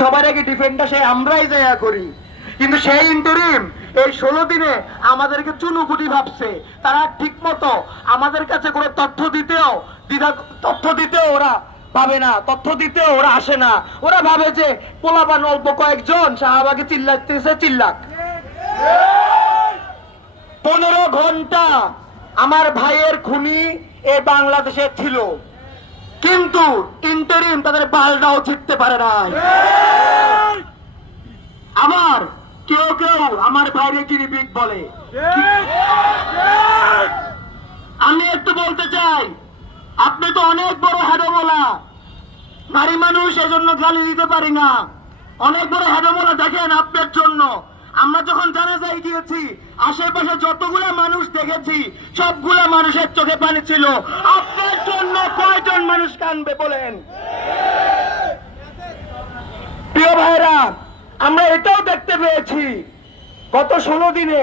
সবার আগে ডিফেন্ডটা সে আমরাই জায়গা করি, কিন্তু সেই ইন্টারিম এই 16 দিনে আমাদেরকে চুনুপুটি ভাবছে। তারা ঠিক মতো আমাদের কাছে কোনো তথ্য দিতেও ওরা পাবে না, তথ্য দিতেও ওরা আসে না। ওরা ভাবে যে পোলাপান অল্প কয়েকজন শাহবাগে চিল্লাতেছে চিল্লাক। 15 ঘন্টা আমার ভাইয়ের খুনি এই বাংলাদেশে ছিল, কিন্তু ইন্টারিম তাদের বালটাও ছিটতে পারে নাই। আবার কেউ কেউ আমার ভাইরে গিরিবিক বলে। আমি একটু বলতে চাই, আপনি তো অনেক বড় হেডমোলা, নারী মানুষ এজন্য গালি দিতে পারি না, অনেক বড় হেডমোলা। দেখেন আপনার জন্য আমরা যখন জানাজায় গিয়েছি, আশেপাশে যতগুলা মানুষ দেখেছি সবগুলা মানুষের চোখে পানি ছিল। আপনার জন্য কয়জন মানুষ কাঁদবে বলেন? প্রিয় ভাইরা, আমরা এটাও দেখতে পেয়েছি গত 16 দিনে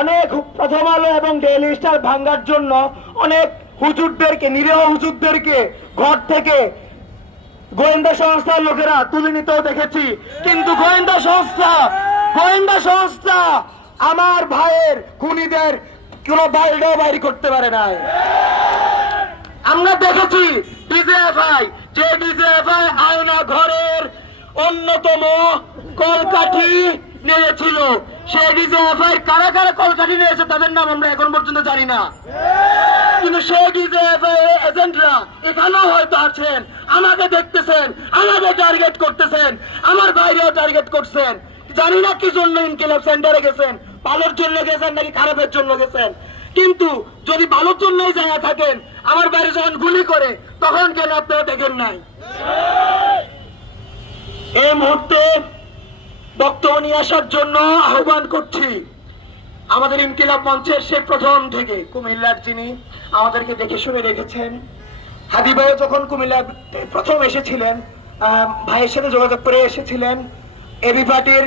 অনেক প্রথম আলো এবং ডেইলি স্টার ভাঙ্গার জন্য অনেক হুজুরদেরকে, নিরীহ হুজুরদেরকে ঘর থেকে গোয়েন্দা সংস্থার লোকেরা তুলে নিতেও দেখেছি। কিন্তু গোয়েন্দা সংস্থা আমার ভাইয়ের খুনিদের কোন বাইরেও বাইরে করতে পারে নাই। আমরা দেখেছি ডিজিএফআই, যে ডিজিএফআই আয়না ঘরের অন্যতম কলকাঠি নিয়েছিল, সেই ডিজিএফআই কারা কারা কলকাঠি নিয়েছে তাদের নাম আমরা এখন পর্যন্ত জানি না। কিন্তু সেই ডিজিএফআই এজেন্টরা এখানেও হয়তো আছেন, আমাকে দেখতেছেন, আমাকে টার্গেট করতেছেন, আমার বাইরেও টার্গেট করছেন। জানি না কি জন্য ইনকিলাব সেন্টারে গেছেন, ভালোর জন্য গেছেন নাকি খারাপের জন্য গেছেন। কিন্তু যদি ভালোর জন্যই জায়গা থাকেন, আমার বাইরে যখন গুলি করে তখন কেন আপনারা দেখেন নাই? এই মুহূর্তে বক্তব্য নিয়ে আসার জন্য আহ্বান করছি আমাদের ইনকিলাব মঞ্চের সে প্রথম থেকে কুমিল্লার, যিনি আমাদেরকে দেখে শুনে রেখেছেন। হাদি ভাই যখন কুমিল্লা প্রথম এসেছিলেন, ভাইয়ের সাথে যোগাযোগ করে এসেছিলেন। এবি পার্টির